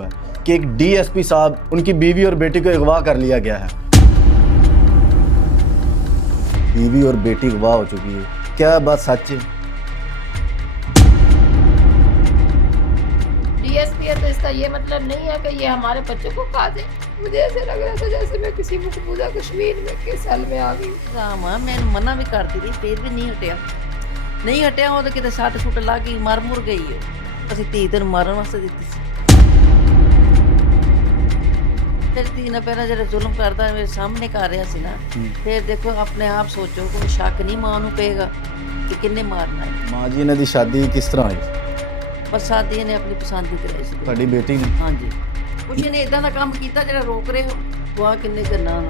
कि एक डीएसपी साहब उनकी बीवी और बेटी को अगवा कर लिया गया है। बीवी और बेटी अगवा हो चुकी है, क्या बात सच है? डीएसपी है तो इसका ये मतलब नहीं है कि ये हमारे बच्चों को खा दे। मुझे ऐसे लग रहा था जैसे मैं किसी मकबूजा कश्मीर में के सेल में आ गई। राम मैं मना भी करती रही फिर भी नहीं हटिया ਉਹ ਤਾਂ ਕਿਤੇ ਸੱਟ ਸੁੱਟ ਲੱਗ ਗਈ ਮਰ ਮੁਰ ਗਈ ਉਹ ਅਸੀਂ ਧੀ ਤੈਨੂੰ ਮਾਰਨ ਵਾਸਤੇ ਦਿੱਤੀ ਸੀ ਫਿਰ ਧੀ ਨਾਲ ਪਹਿਲਾਂ ਜਿਹੜਾ ਜ਼ੁਲਮ ਕਰਦਾ ਮੇਰੇ ਸਾਹਮਣੇ ਕਰ ਰਿਹਾ ਸੀ ਨਾ ਫਿਰ ਦੇਖੋ ਆਪਣੇ ਆਪ ਸੋਚੋ ਕੋਈ ਸ਼ੱਕ ਨਹੀਂ ਮਾਂ ਨੂੰ ਪਏਗਾ ਕਿ ਕਿੰਨੇ ਮਾਰਨਾ ਹੈ। ਮਾਂ ਜੀ ਇਹਨਾਂ ਦੀ ਸ਼ਾਦੀ ਕਿਸ ਤਰ੍ਹਾਂ ਹੋਈ? ਪਰ ਸਾਦੀ ਨੇ ਆਪਣੀ ਪਸੰਦ ਦੀ ਕਰਾਈ ਸੀ। ਤੁਹਾਡੀ ਬੇਟੀ ਨੇ? ਹਾਂਜੀ ਕੁਛ ਇਹਨੇ ਇਦਾਂ ਦਾ ਕੰਮ ਕੀਤਾ ਜਿਹੜਾ ਰੋਕ ਰਹੇ ਹੋ ਵਾਹ ਕਿੰਨੇ ਕਰਨਾ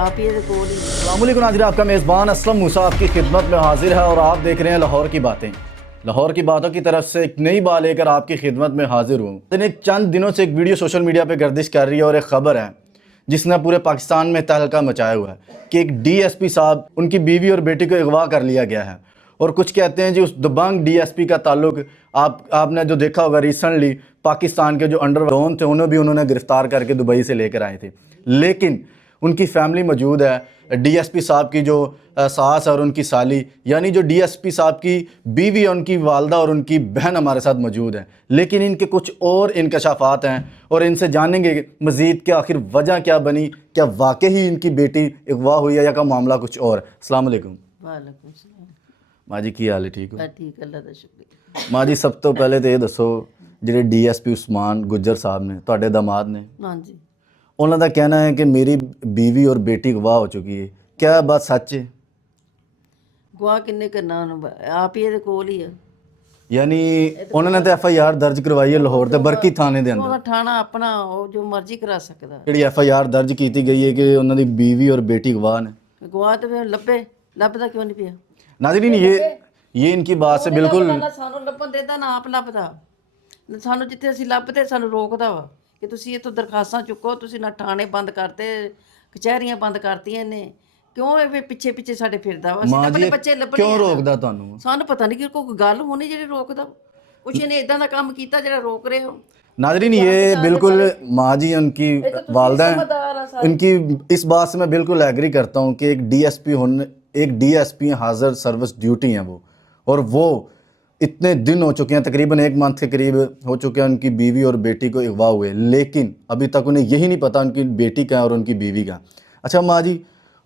आप ही ਇਹਦੇ ਕੋਲ ਹੀ। अस्सलाम वालेकुम नाज़रीन, आपका मेज़बान असलम मूसा आपकी खिदमत में हाजिर है और आप देख रहे हैं लाहौर की बातें। लाहौर की बातों की तरफ से एक नई बात लेकर आपकी खिदमत में हाजिर हूँ। चंद दिनों से एक वीडियो सोशल मीडिया पर गर्दिश कर रही है और एक ख़बर है जिसने पूरे पाकिस्तान में तहलका मचाया हुआ है कि एक डीएसपी साहब उनकी बीवी और बेटी को अगवा कर लिया गया है। और कुछ कहते हैं जी उस दबंग डीएसपी का ताल्लुक आपने जो देखा होगा रिसेंटली पाकिस्तान के जो अंडरवर्ल्ड थे उन्हें भी उन्होंने गिरफ़्तार करके दुबई से लेकर आए थे, लेकिन उनकी फैमिली मौजूद है। डीएसपी साहब की जो सास और उनकी साली यानी जो डीएसपी साहब की बीवी और उनकी वालदा और उनकी बहन हमारे साथ मौजूद है, लेकिन इनके कुछ और इंकशाफात हैं और इनसे जानेंगे मज़ीद कि आखिर वजह क्या बनी, क्या वाकई ही इनकी बेटी अगवा हुई है या का मामला कुछ और। अस्सलाम वालेकुम। वालेकुम सलाम। माँ जी की हाल है? ठीक हो? ठीक अल्लाह ਦਾ ਸ਼ੁਕਰ। माँ जी सब तो पहले तो ये दसो ਜਿਹੜੇ डीएसपी उस्मान गुज्जर साहब ने ਤੁਹਾਡੇ दामाद ने ਹਾਂਜੀ उन्हों का कहना है कि मेरी बीवी और बेटी गवाह हो चुकी है, क्या बात सच है? ਗਵਾਹ ਕਿੰਨੇ ਕਰਨਾ ਉਹਨੂੰ ਆਪ ਹੀ ਇਹਦੇ ਕੋਲ ਹੀ ਆ। यानी उन्होंने तो FIR दर्ज करवाई है लाहौर के बरकी थाने के ਉਹਦਾ अंदर। ਥਾਣਾ ਆਪਣਾ ਉਹ ਜੋ ਮਰਜ਼ੀ ਕਰਾ ਸਕਦਾ। जी FIR दर्ज की गई है कि उन्होंने बीवी और बेटी गवाह ने। ਗਵਾਹ ਤੇ ਫਿਰ ਲੱਭਦਾ ਕਿਉਂ ਨਹੀਂ ਪਿਆ? नाज़रीन ये इनकी बात से बिल्कुल ਨਾ ਸਾਨੂੰ ਲੱਭਣ ਦੇਦਾ ਨਾ ਆਪ ਲੱਭਦਾ। ਸਾਨੂੰ ਜਿੱਥੇ ਅਸੀਂ ਲੱਭਦੇ ਸਾਨੂੰ ਰੋਕਦਾ ਵਾ ਕਿ ਤੁਸੀਂ ਇੱਥੋਂ ਦਰਖਾਸਤਾਂ ਚੁੱਕੋ, ਤੁਸੀਂ ਨਾ ਥਾਣੇ ਬੰਦ ਕਰਤੇ, ਕਚਹਿਰੀਆਂ ਬੰਦ ਕਰਤੀਆਂ ਨੇ। ਕਿਉਂ ਇਹ ਪਿੱਛੇ ਪਿੱਛੇ ਸਾਡੇ ਫਿਰਦਾ ਵਾ? ਅਸੀਂ ਤਾਂ माँ ਆਪਣੇ जी ਬੱਚੇ ਲੱਭਣੇ क्यों ਆ। रोकदा ਤੁਹਾਨੂੰ? ਸਾਨੂੰ ਪਤਾ ਨਹੀਂ ਕਿ ਕੋਈ ਗੱਲ ਹੋਣੀ ਜਿਹੜੀ ਰੋਕਦਾ। ਕੁਛ ਇਹਨੇ ਇਦਾਂ ਦਾ ਕੰਮ ਕੀਤਾ ਜਿਹੜਾ ਰੋਕ ਰਹੇ ਹੋ। नाज़रीन ये बिल्कुल माँ जी उनकी वालदा हैं, समझदार है सारे। उनकी इस बात से मैं बिल्कुल एग्री करता हूँ कि एक डीएसपी हाजिर सर्विस ड्यूटी हैं वो, और वो इतने दिन हो चुके हैं, तकरीबन 1 मंथ के करीब हो चुके हैं उनकी बीवी और बेटी को अगवा हुए, लेकिन अभी तक उन्हें यही नहीं पता उनकी बेटी का और उनकी बीवी का। अच्छा माँ जी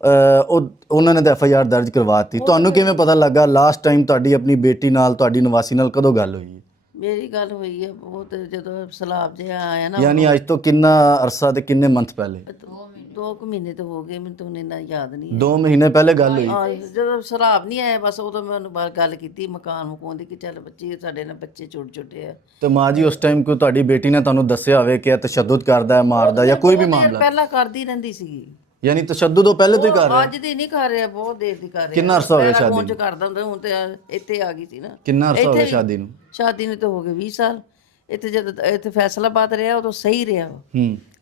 उन्होंने तो FIR दर्ज करवाती, ਤੁਹਾਨੂੰ ਕਿਵੇਂ ਪਤਾ ਲੱਗਾ ਲਾਸਟ ਟਾਈਮ ਤੁਹਾਡੀ ਆਪਣੀ ਬੇਟੀ ਨਾਲ ਤੁਹਾਡੀ ਨਿਵਾਸੀ ਨਾਲ ਕਦੋਂ ਗੱਲ ਹੋਈ? ਮੇਰੀ ਗੱਲ ਹੋਈ ਹੈ ਬਹੁਤ ਜਦੋਂ ਸਲਾਬ ਜਿਹਾ ਆਇਆ ਨਾ। यानी आज तो कितना अरसा ते किन्ने मंथ पहले? 2 ਮਹੀਨੇ ਤਾਂ ਹੋ ਗਏ, ਮੈਨੂੰ ਤਾਂ ਹੁਣ ਇੰਨਾ ਯਾਦ ਨਹੀਂ 2 महीने पहले गल हुई। ਹੈ। ਜਦੋਂ ਸਲਾਬ ਨਹੀਂ ਆਇਆ ਬਸ ਉਦੋਂ ਮੈਂ ਉਹਨੂੰ ਬਾਹਰ ਗੱਲ ਕੀਤੀ ਮਕਾਨ ਮਕਾਨ ਦੀ ਕਿ ਚੱਲ ਬੱਚੇ ਸਾਡੇ ਨਾਲ ਬੱਚੇ ਛੋਟੇ ਛੋਟੇ ਆ। ਤੇ ਮਾਂ ਜੀ ਉਸ ਟਾਈਮ ਕੋਈ ਤੁਹਾਡੀ ਬੇਟੀ ਨੇ ਤੁਹਾਨੂੰ ਦੱਸਿਆ ਹੋਵੇ ਕਿ ਇਹ ਤਸ਼ੱਦਦ ਕਰਦਾ ਹੈ, ਮਾਰਦਾ ਜਾਂ ਕੋਈ ਵੀ ਮਾਮਲਾ? ਪਹਿਲਾਂ ਕਰਦੀ ਰਹਿੰਦੀ ਸੀਗੀ। ਯਾਨੀ ਤਸ਼ੱਦਦ ਉਹ ਪਹਿਲੇ ਤੋਂ ਹੀ ਕਰ ਰਿਹਾ? ਅੱਜ ਦੀ ਨਹੀਂ ਕਰ ਰਿਹਾ, ਬਹੁਤ ਦੇਰ ਦੀ ਕਰ ਰਿਹਾ। ਕਿੰਨਾ ਅਰਸਾ ਹੋ ਗਿਆ ਸ਼ਾਦੀ ਨੂੰ? ਕਰਦਾ ਹੁੰਦਾ ਹੁਣ ਤੇ ਇੱਥੇ ਆ ਗਈ ਸੀ ਨਾ। ਕਿੰਨਾ ਅਰਸਾ ਹੋ ਗਿਆ ਸ਼ਾਦੀ ਨੂੰ? ਸ਼ਾਦੀ ਨੂੰ ਤਾਂ ਹੋ ਗਏ 20 ਸਾਲ। ਇੱਥੇ ਜਦ ਇੱਥੇ ਫੈਸਲਾਬਾਦ ਰਿਹਾ ਉਦੋਂ ਸਹੀ ਰਿਹਾ।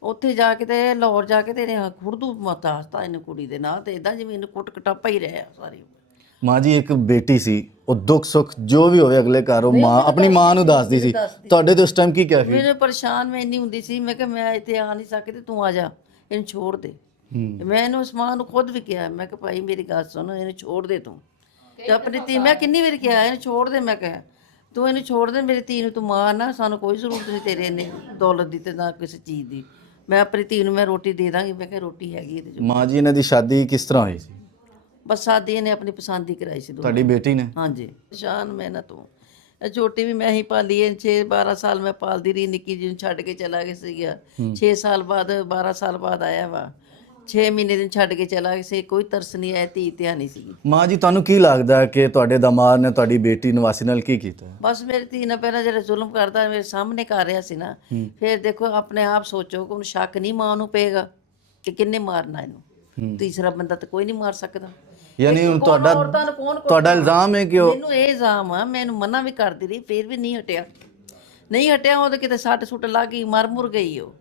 ਉੱਥੇ ਜਾ ਕੇ ਤੇ ਲਾਹੌਰ ਜਾ ਕੇ ਤੇ ਇਹਨੇ ਖੁਰਦੂ ਮਤਾਸਤਾ ਇਹਨੇ ਕੁੜੀ ਦੇ ਨਾਲ ਤੇ ਇਦਾਂ ਜਿਵੇਂ ਇਹਨੂੰ ਕੁੱਟ ਕਟਾਪਾ ਹੀ ਰਿਹਾ ਸਾਰੀ। ਮਾਂ ਜੀ ਇੱਕ ਬੇਟੀ ਸੀ, ਉਹ ਦੁੱਖ ਸੁੱਖ ਜੋ ਵੀ ਹੋਵੇ ਅਗਲੇ ਘਰ ਉਹ ਮਾਂ ਆਪਣੀ ਮਾਂ ਨੂੰ ਦੱਸਦੀ ਸੀ, ਤੁਹਾਡੇ ਤੇ ਉਸ ਟਾਈਮ ਕੀ ਕਹਿ ਰਹੀ? ਮੈਨੂੰ ਪਰੇਸ਼ਾਨ ਮੈਂ ਇੰਨੀ ਹੁੰਦੀ ਸੀ, ਮੈਂ ਕਿਹਾ ਮੈਂ ਇੱਥੇ ਆ ਨਹੀਂ ਸਕਦੀ, ਤੂੰ ਆ ਜਾ, ਇਹਨੂੰ ਛੋੜ ਦੇ। ਮੈਂ ਇਹਨੂੰ ਉਸਮਾਨ ਨੂੰ ਖੁਦ ਵੀ ਕਿਹਾ, ਮੈਂ ਕਿਹਾ ਭਾਈ ਮੇਰੀ ਗੱਲ ਸੁਣ, ਇਹਨੂੰ ਛੋੜ ਦੇ ਤੂੰ। ਤੇ ਆਪਣੀ ਧੀ ਮੈਂ ਕਿੰਨੀ ਵਾਰ ਕਿਹਾ ਇਹਨੂੰ ਛੋੜ ਦੇ, ਮੈਂ ਕਿਹਾ ਤੂੰ ਇਹਨੂੰ ਛੋੜ ਦੇ, ਮੇਰੀ ਧੀ ਨੂੰ ਤੂੰ ਮਾਰ ਨਾ, ਸਾਨੂੰ ਕੋਈ ਜ਼ਰੂਰਤ ਨਹੀਂ ਤੇਰੇ ਇੰਨੇ ਦੌਲਤ ਦੀ ਤੇ ਨਾ ਕਿਸੇ ਚੀਜ਼ ਦੀ। ਮੈਂ ਆਪਣੀ ਧੀ ਨੂੰ ਮੈਂ ਰੋਟੀ ਦੇ ਦਾਂਗੀ, ਮੈਂ ਕਿਹਾ ਰੋਟੀ ਹੈਗੀ ਇਹਦੇ 'ਚ। ਮਾਂ ਜੀ ਇਹਨਾਂ ਦੀ ਸ਼ਾਦੀ ਕਿਸ ਤਰ੍ਹਾਂ ਹੋਈ ਸੀ? ਬਸ ਸਾਦੀ ਇਹਨੇ ਆਪਣੀ ਪਸੰਦ ਦੀ ਕਰਾਈ ਸੀ। ਤੁਹਾਡੀ ਬੇਟੀ ਨੇ? ਹਾਂਜੀ ਪਰੇਸ਼ਾਨ ਮੈਂ ਨਾ ਤੂੰ ਛੋਟੀ ਵੀ ਮੈਂ ਹੀ ਪਾਲੀ ਹੈ, 6-12 ਸਾਲ ਮੈਂ ਪਾਲਦੀ ਰਹੀ, ਨਿੱਕੀ ਜਿਹੀ ਨੂੰ ਛੱਡ ਕੇ ਚਲਾ ਗਿਆ ਸੀਗਾ। 6 ਸਾਲ ਬਾਅਦ 12 ਸਾਲ ਬਾਅਦ ਆਇਆ ਵਾ, 6 ਮਹੀਨੇ ਦਿਨ ਛੱਡ ਕੇ ਚਲਾ ਗਿਆ ਸੀ। ਕੋਈ ਤਰਸ ਨਹੀਂ ਆਇਆ, ਧੀ ਧਿਆਨੀ ਸੀਗੀ। ਮਾਂ ਜੀ ਤੁਹਾਨੂੰ ਕੀ ਲੱਗਦਾ ਹੈ ਕਿ ਤੁਹਾਡੇ ਦਾਮਾਦ ਨੇ ਤੁਹਾਡੀ ਬੇਟੀ ਨਿਵਾਸੀ ਨਾਲ ਕੀ ਕੀਤਾ? ਬਸ ਮੇਰੀ ਧੀ ਨਾਲ ਪਹਿਲਾਂ ਜਿਹੜਾ ਜ਼ੁਲਮ ਕਰਦਾ ਮੇਰੇ ਸਾਹਮਣੇ ਕਰ ਰਿਹਾ ਸੀ ਨਾ, ਫਿਰ ਦੇਖੋ ਆਪਣੇ ਆਪ ਸੋਚੋ ਕਿ ਉਹਨੂੰ ਸ਼ੱਕ ਨਹੀਂ ਮਾਂ ਨੂੰ ਪਏਗਾ ਕਿ ਕਿੰਨੇ ਮਾਰਨਾ ਇਹਨੂੰ। ਤੀਸਰਾ ਬੰਦਾ ਤਾਂ ਕੋਈ ਨਹੀਂ ਮਾਰ ਸਕਦਾ। ਯਾਨੀ ਹੁਣ ਤੁਹਾਡਾ ਇਲਜ਼ਾਮ ਹੈ ਕਿ ਮੈਨੂੰ ਇਹ ਇਲਜ਼ਾਮ ਆ, ਮੈਂ ਇਹਨੂੰ ਮਨਾ ਵੀ ਕਰਦੀ ਰਹੀ ਫਿਰ ਵੀ ਨਹੀਂ ਹਟਿਆ ਉਹ ਤਾਂ ਕਿਤੇ ਸੱਟ ਸੁੱਟ ਲੱਗ ਗਈ ਮਰ ਮੁਰ ਗਈ ਉਹ।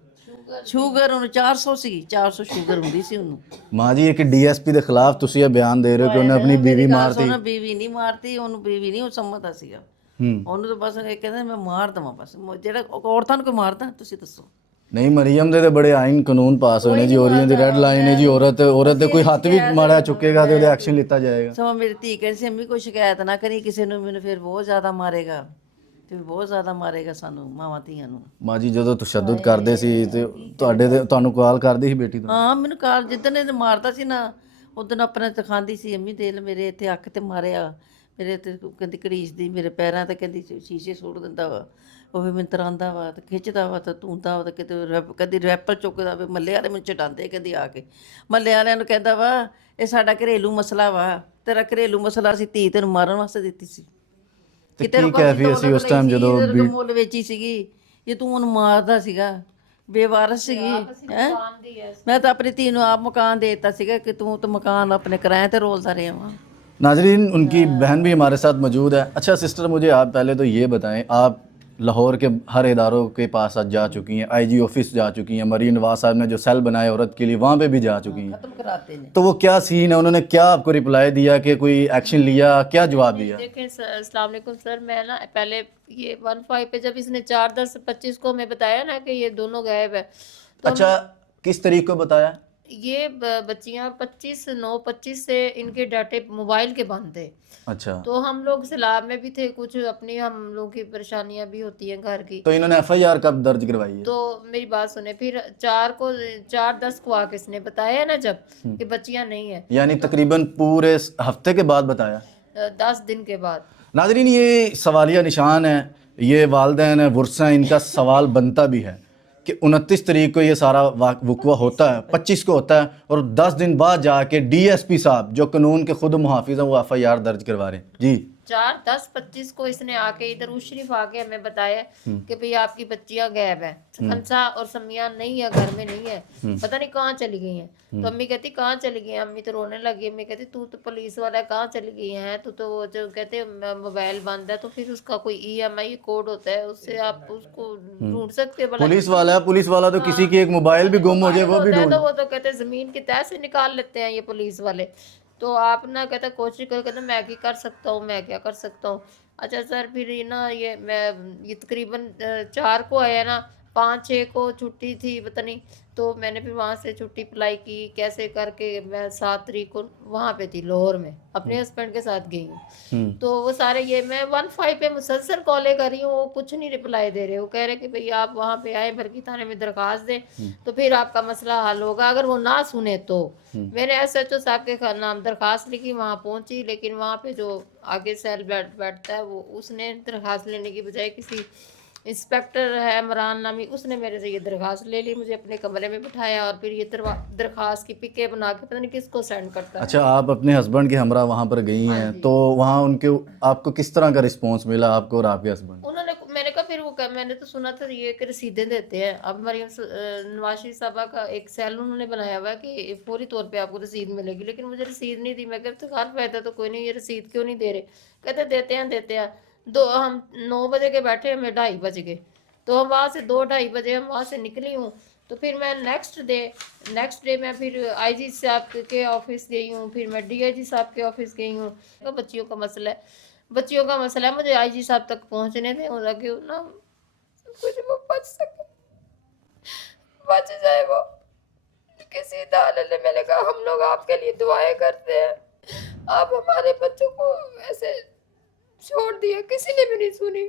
ਸ਼ੂਗਰ ਉਹਨੂੰ 400 ਸੀ, 400 ਸ਼ੂਗਰ ਹੁੰਦੀ ਸੀ ਉਹਨੂੰ। ਮਾਂ ਜੀ ਇੱਕ ਡੀਐਸਪੀ ਦੇ ਖਿਲਾਫ ਤੁਸੀਂ ਇਹ ਬਿਆਨ ਦੇ ਰਹੇ ਹੋ ਕਿ ਉਹਨੇ ਆਪਣੀ ਬੀਵੀ ਮਾਰਤੀ। ਉਹਨੇ ਬੀਵੀ ਨਹੀਂ ਮਾਰਤੀ, ਉਹਨੂੰ ਬੀਵੀ ਨਹੀਂ ਉਹ ਸਮਝਦਾ ਸੀਗਾ। ਉਹਨੂੰ ਤਾਂ ਬਸ ਇਹ ਕਹਿੰਦਾ ਮੈਂ ਮਾਰ ਦਵਾਂ, ਬਸ ਜਿਹੜਾ ਔਰਤਾਂ ਨੂੰ ਕੋਈ ਮਾਰਦਾ ਤੁਸੀਂ ਦੱਸੋ? ਨਹੀਂ ਮਰੀਮ ਦੇ ਤੇ ਬੜੇ ਆਇਨ ਕਾਨੂੰਨ ਪਾਸ ਹੋਏ ਨੇ ਜੀ, ਔਰੀਆਂ ਦੀ ਰੈੱਡ ਲਾਈਨ ਹੈ ਜੀ, ਔਰਤ ਦੇ ਕੋਈ ਹੱਥ ਵੀ ਮਾੜਾ ਚੁੱਕੇਗਾ ਤੇ ਉਹਦੇ ਐਕਸ਼ਨ ਲਿੱਤਾ ਜਾਏਗਾ। ਸਮਾਂ ਮੇਰੀ ਧੀ ਕਹਿੰਦੀ ਸੀ ਅੰਮੀ ਕੋਈ ਸ਼ਿਕਾਇਤ ਨਾ ਕਰੀ ਕਿਸੇ ਨੂੰ, ਮੈਨੂੰ ਫਿਰ ਬਹੁਤ ਜ਼ਿਆਦਾ ਮਾਰੇਗਾ, ਤੇ ਬਹੁਤ ਜ਼ਿਆਦਾ ਮਾਰੇਗਾ ਸਾਨੂੰ ਮਾਵਾਂ ਧੀਆਂ ਨੂੰ। ਮਾਂ ਜੀ ਜਦੋਂ ਤਸ਼ੱਦਦ ਕਰਦੇ ਸੀ ਤੇ ਤੁਹਾਨੂੰ ਕਾਲ ਕਰਦੀ ਸੀ ਬੇਟੀ ਤੋਂ? ਹਾਂ ਮੈਨੂੰ ਕਾਲ ਜਿੱਦਣ ਇਹ ਮਾਰਦਾ ਸੀ ਨਾ ਉਦੋਂ ਆਪਣੇ ਦਿਖਾਉਂਦੀ ਸੀ ਅੰਮੀ ਦਿਲ ਮੇਰੇ ਇੱਥੇ ਅੱਖ ਤੇ ਮਾਰਿਆ, ਮੇਰੇ ਤੇ ਕਹਿੰਦੀ ਘੜੀਸਦੀ ਮੇਰੇ ਪੈਰਾਂ ਤੇ, ਕਹਿੰਦੀ ਸ਼ੀਸ਼ੇ ਸੁੱਟ ਦਿੰਦਾ ਵਾ, ਉਹ ਵੀ ਮੈਨੂੰ ਤਰਾਂਦਾ ਵਾ ਤੇ ਖਿੱਚਦਾ ਵਾ ਤੇ ਧੂੰਦਾ ਵਾ ਤੇ ਕਿਤੇ ਕਦੀ ਰੈਪਰ ਚੁੱਕਦਾ ਵਾ, ਮੱਲੇ ਵਾਲੇ ਮੈਨੂੰ ਚਟਾਉਂਦੇ ਕਦੀ ਆ ਕੇ, ਮੱਲੇ ਵਾਲਿਆਂ ਨੂੰ ਕਹਿੰਦਾ ਵਾ ਇਹ ਸਾਡਾ ਘਰੇਲੂ ਮਸਲਾ ਵਾ, ਤੇਰਾ ਘਰੇਲੂ ਮਸਲਾ ਸੀ, ਧੀ ਤੈਨੂੰ ਮਾਰਨ ਵਾਸਤੇ ਦਿੱਤੀ ਸੀ। ਕਿਤੇ ਕੀ ਕੈਫੀ ਸੀ ਉਸ ਟਾਈਮ ਜਦੋਂ ਮੁੱਲ ਵੇਚੀ ਸੀਗੀ, ਜੇ ਤੂੰ ਉਹਨੂੰ ਮਾਰਦਾ ਸੀਗਾ, ਬੇਵਾਰਸ ਸੀਗੀ ਹੈ। ਮੈਂ ਤਾਂ ਆਪਣੀ ਧੀ ਨੂੰ ਆਪ ਮਕਾਨ ਦੇ ਦਿੱਤਾ ਸੀਗਾ ਕਿ ਤੂੰ ਤਾਂ ਮਕਾਨ ਆਪਣੇ ਕਿਰਾਏ ਤੇ ਰੋਲਦਾ ਰਿਹਾ ਵਾ। नाजरीन उनकी बहन भी हमारे साथ मौजूद है। अच्छा सिस्टर, मुझे आप पहले तो ये बताएं, आप लाहौर के हर इदारों के पास आज जा चुकी हैं, आईजी ऑफिस जा चुकी हैं, मरीन नवाज साहब ने जो सेल बनाया औरत के लिए वहाँ पे भी जा चुकी हैं, खत्म कराते हैं। तो वो क्या सीन है, उन्होंने क्या आपको रिप्लाई दिया कि कोई एक्शन लिया, क्या जवाब दिया? देखें अस्सलाम वालेकुम सर, मैं ना पहले ये 15 पे जब इसने 4/10/25 को हमें बताया ना कि ये दोनों गायब है, तो अच्छा किस तरीके को बताया? ये बच्चियां 25/9/25 से इनके डाटे मोबाइल के बंद थे। अच्छा, तो हम लोग सैलाब में भी थे, कुछ अपनी हम लोग की परेशानियां भी होती हैं घर की। तो इन्होंने FIR कब दर्ज करवाई है? तो मेरी बात सुने, फिर 4/10 को आके इसने बताया ना जब कि बच्चियां नहीं है, यानी तकरीबन पूरे हफ्ते के बाद बताया, 10 दिन के बाद। नाजरीन ये सवालिया निशान है, ये वालदैन है, वुर्स हैं, इनका सवाल बनता भी है कि 29 तारीख को ये सारा वक़्वा होता है, 25 को होता है, और 10 दिन बाद जाके DSP साहब जो कानून के खुद मुहाफिज हैं वो FIR दर्ज करवा रहे हैं जी। 4/10/25 को इसने आके इधर शरीफ आके हमें बताया कि भाई आपकी बच्चियां गायब है, खंसा और समिया नहीं है, घर में नहीं है, पता नहीं कहाँ चली गई हैं। तो अम्मी कहती कहाँ चली गई हैं, अम्मी तो रोने लगी। अम्मी कहती तू तो पुलिस वाला, कहाँ चली गई हैं, तू तो वो जो कहते मोबाइल बंद है, तो फिर उसका कोई EMI कोड होता है, उससे आप उसको ढूंढ सकते हो। पुलिस वाला तो किसी की एक मोबाइल भी गुम हो जाए वो भी ढूंढ, तो वो तो कहते जमीन की तह से निकाल लेते हैं ये पुलिस वाले। तो आप ना कहते कोशिश करो, कहते मैं क्या कर सकता हूँ, मैं क्या कर सकता हूँ। अच्छा सर, फिर ये ना ये तकरीबन 4 को आया ना, 5-6 को छुट्टी थी पता नहीं, तो मैंने फिर वहाँ से छुट्टी अप्लाई की कैसे करके, मैं 7 तारीख को वहाँ पे थी लाहौर में, अपने हस्बैंड के साथ गई हूँ। तो वो सारे ये मैं 15 पे मुसलसल कॉलें कर रही हूँ, वो कुछ नहीं रिप्लाई दे रहे। वो कह रहे कि भाई आप वहाँ पे आए, भरकी थाने में दरखास्त दें तो फिर आपका मसला हल होगा। अगर वो ना सुने तो मैंने SHO साहब के नाम दरखास्त लिखी, वहाँ पहुँची, लेकिन वहाँ पे जो आगे सेल बैठता है वो उसने दरखास्त लेने की बजाय किसी इंस्पेक्टर है इमरान नामी, उसने मेरे से ये दरखास्त ले ली, मुझे अपने कमरे में बिठाया और फिर ये दरखास्त की पिके बना के पता नहीं किसको सेंड करता है। अच्छा, आप अपने हस्बैंड के हमरा वहाँ पर गई हैं, तो वहाँ उनके आपको किस तरह का रिस्पांस मिला, आपको और आपके हस्बैंड? उन्होंने, मैंने कहा फिर वो मैंने तो सुना था ये कि रसीदें देते हैं। अब मरियम नवाज साहबा का एक सेल उन्होंने बनाया हुआ है कि फौरी तौर पे आपको रसीद मिलेगी, लेकिन मुझे रसीद नहीं दी। मैं कहती घर पैदा तो कोई नहीं, ये रसीद क्यों नहीं दे रहे? कहते देते हैं। हम 9 बजे के बैठे, हमें 2:30 बज गए, तो हम वहाँ से 2-2:30 बजे हम वहाँ से निकली हूँ। तो फिर मैं नेक्स्ट डे मैं फिर IG साहब के ऑफिस गई हूँ, फिर मैं DIG साहब के ऑफिस गई हूँ। तो बच्चियों का मसला है, मुझे IG साहब तक पहुँचने दें, ताकि ना कुछ वो बच सके, बच जाए वो किसी दाल। मैंने कहा हम लोग आपके लिए दुआएं करते हैं, आप हमारे बच्चों को ऐसे छोड़ दिया, किसी ने भी नहीं सुनी।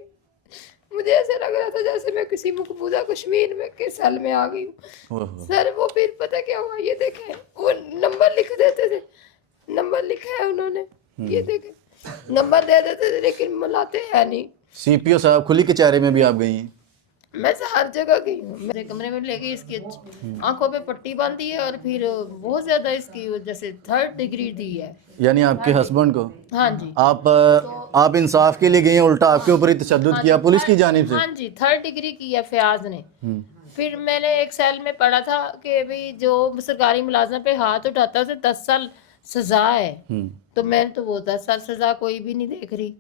मुझे ऐसा लग रहा था जैसे मैं किसी मकबूजा कश्मीर में के सेल में आ गई हूँ सर। वो फिर पता क्या हुआ, ये देखें वो नंबर लिख देते थे, नंबर लिखा है उन्होंने, ये देखें नंबर दे देते थे लेकिन मिलाते हैं नहीं। CPO साहब खुली कचहरी में भी आप गई हैं? मैं हर जगह गई हूँ। मेरे कमरे में ले गई, इसकी आंखों पे पट्टी बांधी है और फिर बहुत ज्यादा इसकी जैसे 3rd डिग्री दी है। यानी आपके हस्बैंड को? हाँ जी। आप इंसाफ के लिए गई हैं, उल्टा आपके ऊपर ही तशद्दुद किया पुलिस की जानिब से? हाँ जी, 3rd डिग्री की है फयाज ने। फिर मैंने एक सेल में पढ़ा था कि भाई जो सरकारी मुलाजम पे हाथ उठाता है उसे 10 साल सजा है, तो मैंने तो वो 10 साल सजा कोई भी नहीं देख रही।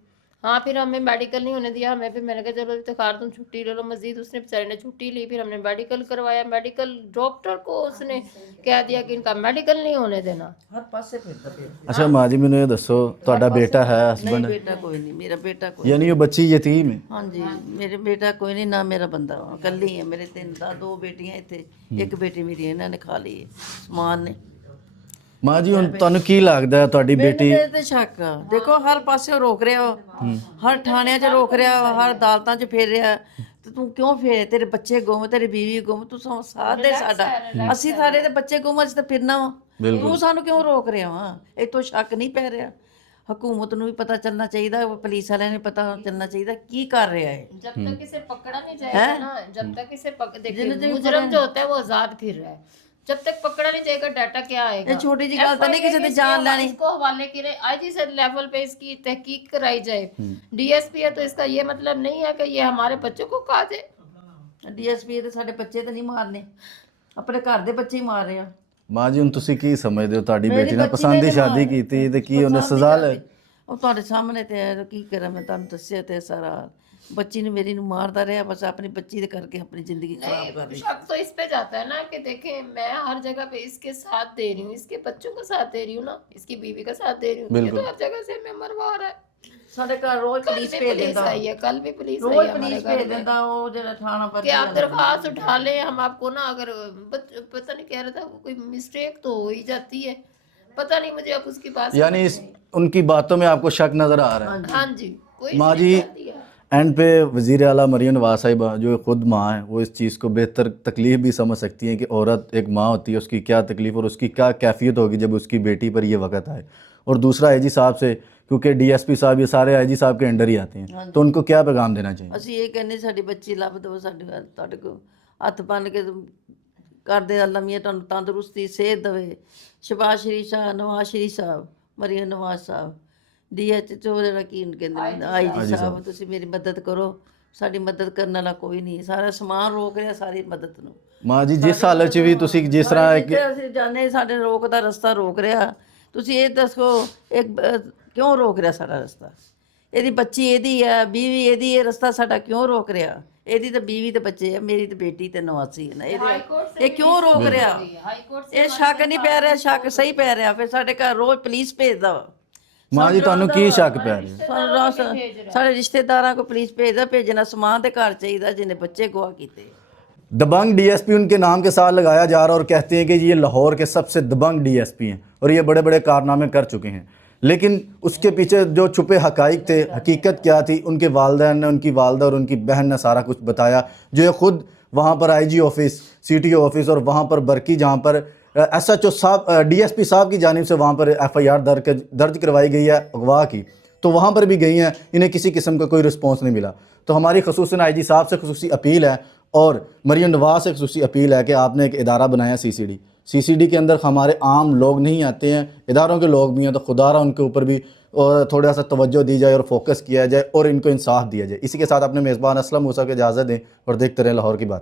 हाँ, फिर हमें मेडिकल नहीं होने दिया हमें, फिर मैंने कहा चलो इफ्तिखार तुम छुट्टी ले लो मजीद, उसने बेचारे ने छुट्टी ली, फिर हमने मेडिकल करवाया, मेडिकल डॉक्टर को उसने कह दिया कि इनका मेडिकल नहीं होने देना। हर पासे फिरदा पिਆ। अच्छा माँ जी मैंने ये दसो ਤੁਹਾਡਾ बेटा है नहीं हस्बैंड बेटा कोई नहीं, मेरा बेटा कोई यानी वो बच्ची यतीम है। हाँ जी, मेरे बेटा कोई नहीं, ना मेरा बंदा कल्ली है। मेरे दो बेटियां इत्थे, एक बेटी मेरी इन्हां ने खा ली है समान ने। ਮਾਂ ਜੀ ਹੁਣ ਤੁਹਾਨੂੰ ਕੀ ਲੱਗਦਾ ਹੈ ਤੁਹਾਡੀ ਬੇਟੀ ਮੇਰੇ ਤੇ ਸ਼ੱਕ ਆ, ਦੇਖੋ ਹਰ ਪਾਸੇ ਰੋਕ ਰਿਹਾ ਵਾ, ਹਰ ਥਾਣਿਆਂ 'ਚ ਰੋਕ ਰਿਹਾ ਵਾ, ਹਰ ਅਦਾਲਤਾਂ 'ਚ ਫੇਰ ਰਿਹਾ, ਤੇ ਤੂੰ ਕਿਉਂ ਫੇਰ? ਤੇਰੇ ਬੱਚੇ ਗੁੰਮ, ਤੇਰੀ ਬੀਵੀ ਗੁੰਮ, ਤੂੰ ਸਾਥ ਦੇ ਸਾਡਾ, ਅਸੀਂ ਸਾਰੇ ਦੇ ਬੱਚੇ ਗੁੰਮ, ਅਸੀਂ ਤਾਂ ਫਿਰਨਾ ਵਾ, ਤੂੰ ਸਾਨੂੰ ਕਿਉਂ ਰੋਕ ਰਿਹਾ ਵਾ? ਇਹ ਤੋਂ ਸ਼ੱਕ ਨਹੀਂ ਪੈ ਰਿਹਾ? ਹਕੂਮਤ ਨੂੰ ਵੀ ਪਤਾ ਚੱਲਣਾ ਚਾਹੀਦਾ, ਪੁਲਿਸ ਵਾਲਿਆਂ ਨੂੰ ਪਤਾ ਚੱਲਣਾ ਚਾਹੀਦਾ ਕੀ ਕਰ ਰਿਹਾ ਹੈ। जब तक इसे पकड़ा नहीं जाएगा ना, जब तक इसे देखिए मुजरम जो होता है वो आजाद फिर रहा है, जब तक पकड़ा नहीं जाएगा डाटा क्या आएगा? ਇਹ ਛੋਟੀ ਜਿਹੀ ਗੱਲ ਤਾਂ ਨਹੀਂ ਕਿਸੇ ਦੀ ਜਾਨ ਲੈਣੀ। इसको हवाले की आईजी से लेवल पे इसकी तहकीक कराई जाए। डीएसपी है तो इसका ये मतलब नहीं है कि ये हमारे बच्चों को खा दे। ਡੀਐਸਪੀ ਤੇ ਸਾਡੇ ਬੱਚੇ ਤਾਂ ਨਹੀਂ ਮਾਰਨੇ, ਆਪਣੇ ਘਰ ਦੇ ਬੱਚੇ ਹੀ ਮਾਰ ਰਹੇ ਆ। ਮਾਂ ਜੀ ਹੁਣ ਤੁਸੀਂ ਕੀ ਸਮਝਦੇ ਹੋ ਤੁਹਾਡੀ ਬੇਟੀ ਨੇ ਪਸੰਦ ਦੀ ਸ਼ਾਦੀ ਕੀਤੀ ਤੇ ਕੀ ਉਹਨੇ ਸਜ਼ਾ ਲੈ? ਉਹ ਤੁਹਾਡੇ ਸਾਹਮਣੇ ਤੇ ਹੈ, ਕੀ ਕਰਾਂ ਮੈਂ, ਤੁਹਾਨੂੰ ਦੱਸਿਆ ਤੇ ਸਾਰਾ। ਬੱਚੀ ਨੂੰ ਮੇਰੀ ਨੂੰ ਮਾਰਦਾ ਰਿਹਾ, ਬਸ ਆਪਣੀ ਬੱਚੀ ਦੇ ਕਰਕੇ ਆਪਣੀ ਜ਼ਿੰਦਗੀ ਖਰਾਬ ਕਰ ਰਹੀ। शक तो इस पे जाता है ना कि देखें मैं हर जगह पे इसके साथ दे रही हूँ, इसके बच्चों का साथ दे रही हूँ ना, इसकी बीवी का साथ दे रही हूँ, ये तो हर जगह से हमें मरवा रहा है। ਸਾਡੇ ਘਰ ਰੋਜ਼ कल ਪੁਲਿਸ भी ਭੇਜ पुलिस ਦਿੰਦਾ, आई है, कल भी पुलिस आई ਰੋਜ਼ है हमारे ਪੁਲਿਸ घर ਭੇਜ में ਦਿੰਦਾ ਉਹ ਜਿਹੜਾ ਥਾਣਾ ਪਰ। कि आप दरख्वास्त उठा लें, हम आपको ना अगर पता नहीं कह रहा था कोई मिस्टेक तो हो ही जाती है, पता नहीं मुझे अब उसकी बात यानी उनकी बातों में आपको शक नजर आ रहा है? हाँ जी कोई माँ जी एंड पे वज़ीर आला मरियम नवाज साहिबा जो खुद माँ है वो इस चीज़ को बेहतर तकलीफ़ भी समझ सकती हैं कि औरत एक माँ होती है, उसकी क्या तकलीफ़ और उसकी क्या कैफियत होगी जब उसकी बेटी पर ये वक़्त आए। और दूसरा आईजी साहब से, क्योंकि डीएसपी साहब ये सारे आईजी साहब के अंडर ही आते हैं, तो उनको क्या पैगाम देना चाहिए? ਅਸੀਂ ਇਹ ਕਹਿੰਦੇ ਸਾਡੀ ਬੱਚੀ ਲੱਭ ਦਿਓ, ਸਾਡੇ ਤੁਹਾਡੇ ਕੋਲ ਹੱਥ ਬੰਨ ਕੇ ਕਰਦੇ, ਅੱਲਾ ਮੀਆਂ ਤੁਹਾਨੂੰ ਤੰਦਰੁਸਤੀ ਸਿਹਤ ਦੇਵੇ। ਸ਼ਬਾਸ਼ ਸ਼ਰੀਫ ਸਾਹਿਬ, ਨਵਾਜ਼ ਸ਼ਰੀਫ ਸਾਹਿਬ, ਮਰੀਮ ਨਵਾਜ਼ ਸਾਹਿਬ, ਡੀਐਚ ਚੋ ਜਿਹੜਾ ਕੀ ਕਹਿੰਦੇ ਆਈਜੀ ਸਾਹਿਬ, ਤੁਸੀਂ ਮੇਰੀ ਮਦਦ ਕਰੋ। ਸਾਡੀ ਮਦਦ ਕਰਨ ਵਾਲਾ ਕੋਈ ਨਹੀਂ, ਸਾਰਾ ਸਮਾਨ ਰੋਕ ਰਿਹਾ ਸਾਰੀ ਮਦਦ ਨੂੰ। ਮਾਂ ਜੀ ਜਿਸ ਹਾਲਤ 'ਚ ਵੀ ਤੁਸੀਂ ਜਿਸ ਤਰ੍ਹਾਂ ਅਸੀਂ ਜਾਣੇ ਸਾਡੇ ਰੋਕ ਦਾ ਰਸਤਾ ਰੋਕ ਰਿਹਾ, ਤੁਸੀਂ ਇਹ ਦੱਸੋ ਕਿਉਂ ਰੋਕ ਰਿਹਾ ਸਾਡਾ ਰਸਤਾ? ਇਹਦੀ ਬੱਚੀ ਇਹਦੀ ਹੈ, ਬੀਵੀ ਇਹਦੀ, ਇਹ ਰਸਤਾ ਸਾਡਾ ਕਿਉਂ ਰੋਕ ਰਿਹਾ? ਇਹਦੀ ਤਾਂ ਬੀਵੀ ਤੇ ਬੱਚੇ ਆ, ਮੇਰੀ ਤੇ ਬੇਟੀ ਤੇ ਨਵਾਸੀ ਹੈ ਨਾ, ਇਹ ਕਿਉਂ ਰੋਕ ਰਿਹਾ? ਇਹ ਸ਼ੱਕ ਨਹੀਂ ਪੈ ਰਿਹਾ, ਸ਼ੱਕ ਸਹੀ ਪੈ ਰਿਹਾ। ਫਿਰ ਸਾਡੇ ਘਰ ਰੋਜ਼ ਪੁਲਿਸ ਭੇਜਦਾ ਵਾ। ਮਾਂ ਜੀ ਤੁਹਾਨੂੰ ਕੀ ਸ਼ੱਕ ਪੈ ਰਿਹਾ? ਸਾਨੂੰ ਰੋਜ਼ ਸਾਡੇ ਰਿਸ਼ਤੇਦਾਰਾਂ ਕੋ ਪੁਲਿਸ ਭੇਜਦਾ, ਭੇਜਣਾ ਸਮਾਨ ਤੇ ਘਰ ਚਾਹੀਦਾ ਜਿਹਨੇ ਬੱਚੇ ਗਵਾ ਕੀਤੇ। दबंग डीएसपी उनके नाम के साथ लगाया जा रहा है और कहते हैं कि ये लाहौर के सबसे दबंग डीएसपी हैं और ये बड़े बड़े कारनामे कर चुके हैं। लेकिन उसके पीछे जो छुपे हकाइक थे, हकीकत क्या थी, उनके वालिदैन ने, उनकी वालदा और उनकी बहन ने सारा कुछ बताया। जो ये ख़ुद वहाँ पर आईजी ऑफिस, सीटीओ ऑफिस और वहाँ पर बरकी जहाँ पर एसएचओ साहब, डीएसपी साहब की जानिब से वहाँ पर एफआईआर दर्ज करवाई गई है अगवा की, तो वहाँ पर भी गई हैं, इन्हें किसी किस्म का कोई रिस्पॉन्स नहीं मिला। तो हमारी खसूसन आईजी साहब से खसूसी अपील है और मरियम नवाज से खसूसी अपील है कि आपने एक इदारा बनाया सीसीडी के अंदर हमारे आम लोग नहीं आते हैं, इदारों के लोग भी हैं, तो खुदारा उनके ऊपर भी थोड़ा सा तवज्जो दी जाए और फोकस किया जाए और इनको इंसाफ दिया जाए। इसी के साथ अपने मेज़बान असलम मूसा को इजाज़त दें और देखते रहें लाहौर की बात।